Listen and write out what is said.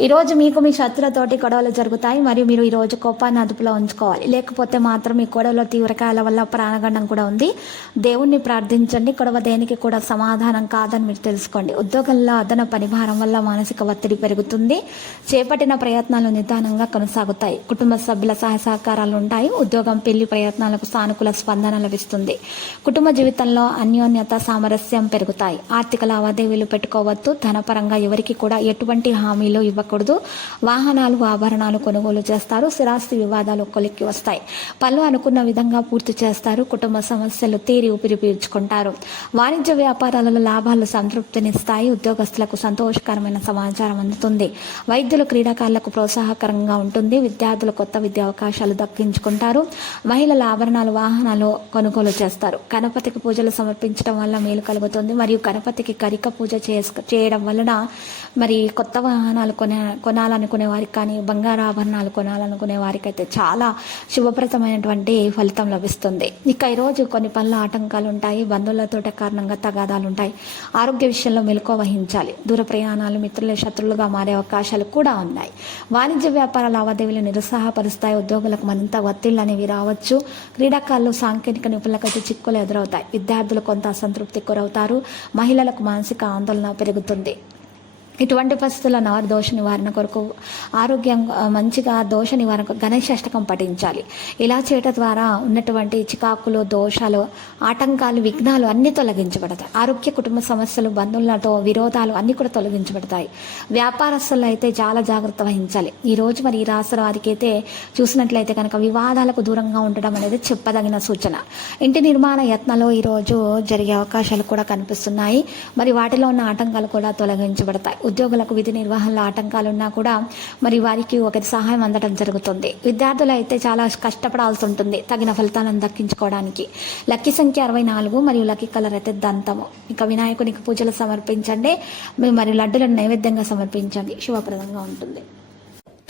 ఈరోజు మీకు మీ శత్రులతోటి గొడవలు జరుగుతాయి మరియు మీరు ఈరోజు కోపాన్ని అదుపులో ఉంచుకోవాలి. లేకపోతే మాత్రం మీ గొడవలో తీవ్రకాయల వల్ల ప్రాణగండం కూడా ఉంది. దేవుణ్ణి ప్రార్థించండి. గొడవ దేనికి కూడా సమాధానం కాదని మీరు తెలుసుకోండి. ఉద్యోగంలో అదన పనిభారం వల్ల మానసిక ఒత్తిడి పెరుగుతుంది. చేపట్టిన ప్రయత్నాలు నిదానంగా కొనసాగుతాయి. కుటుంబ సభ్యుల సహాయ సహకారాలు ఉంటాయి. ఉద్యోగం పెళ్ళి ప్రయత్నాలకు సానుకూల స్పందన లభిస్తుంది. కుటుంబ జీవితంలో అన్యోన్యత సామరస్యం పెరుగుతాయి. ఆర్థిక లావాదేవీలు పెట్టుకోవద్దు. ధనపరంగా ఎవరికి కూడా ఎటువంటి హామీలు ఇవ్వ ఇవ్వకూడదు. వాహనాలు ఆభరణాలు కొనుగోలు చేస్తారు. స్థిరాస్తి వివాదాలు కొలిక్కి వస్తాయి. పనులు అనుకున్న విధంగా పూర్తి చేస్తారు. కుటుంబ సమస్యలు తీరి ఊపిరి పీల్చుకుంటారు. వాణిజ్య వ్యాపారాలలో లాభాలు సంతృప్తినిస్తాయి. ఉద్యోగస్తులకు సంతోషకరమైన సమాచారం అందుతుంది. వైద్యులు క్రీడాకారులకు ప్రోత్సాహకరంగా ఉంటుంది. విద్యార్థులు కొత్త విద్యా అవకాశాలు దక్కించుకుంటారు. మహిళల ఆభరణాలు వాహనాలు కొనుగోలు చేస్తారు. గణపతికి పూజలు సమర్పించడం వల్ల మేలు కలుగుతుంది. మరియు గణపతికి కరిక పూజ చేయడం వలన మరి కొత్త వాహనాలు కొనే కొనాలనుకునే వారికి కానీ బంగారు ఆభరణాలు కొనాలనుకునే వారికి అయితే చాలా శుభప్రదమైనటువంటి ఫలితం లభిస్తుంది. ఇక ఈరోజు కొన్ని పనుల ఆటంకాలు ఉంటాయి బంధువులతో కారణంగా తగాదాలు ఉంటాయి. ఆరోగ్య విషయంలో మెలకువ వహించాలి. దూర ప్రయాణాలు మిత్రుల శత్రువులుగా మారే అవకాశాలు కూడా ఉన్నాయి. వాణిజ్య వ్యాపార లావాదేవీలు నిరుత్సాహపరుస్తాయి. ఉద్యోగులకు మరింత ఒత్తిళ్ళు అనేవి రావచ్చు. క్రీడాకారులు సాంకేతిక నిపుణులకైతే చిక్కులు ఎదురవుతాయి. విద్యార్థులు కొంత అసంతృప్తి గురవుతారు. మహిళలకు మానసిక ఆందోళన పెరుగుతుంది. ఇటువంటి పరిస్థితుల్లో నవర దోష నివారణ కొరకు ఆరోగ్యం మంచిగా దోష నివారణ గణేష్ అష్టకం పఠించాలి. ఇలా చేయటం ద్వారా ఉన్నటువంటి చికాకులు దోషాలు ఆటంకాలు విఘ్నాలు అన్నీ తొలగించబడతాయి. ఆరోగ్య కుటుంబ సమస్యలు బంధువులతో విరోధాలు అన్నీ కూడా తొలగించబడతాయి. వ్యాపారస్తులు అయితే చాలా జాగ్రత్త వహించాలి. ఈ రోజు మరి ఈ రాష్ట్ర వారికి అయితే చూసినట్లయితే కనుక వివాదాలకు దూరంగా ఉండడం అనేది చెప్పదగిన సూచన. ఇంటి నిర్మాణ యత్నాలు ఈరోజు జరిగే అవకాశాలు కూడా కనిపిస్తున్నాయి. మరి వాటిలో ఉన్న ఆటంకాలు కూడా తొలగించబడతాయి. ఉద్యోగులకు విధి నిర్వహణలో ఆటంకాలు ఉన్నా కూడా మరి వారికి ఒకరి సహాయం అందడం జరుగుతుంది. విద్యార్థులు అయితే చాలా కష్టపడాల్సి ఉంటుంది తగిన ఫలితాలను దక్కించుకోవడానికి. లక్కీ సంఖ్య అరవై నాలుగు మరియు లక్కీ కలర్ అయితే దంతము. ఇంకా వినాయకునికి పూజలు సమర్పించండి. మరియు మరి లడ్డులను నైవేద్యంగా సమర్పించండి. శుభప్రదంగా ఉంటుంది.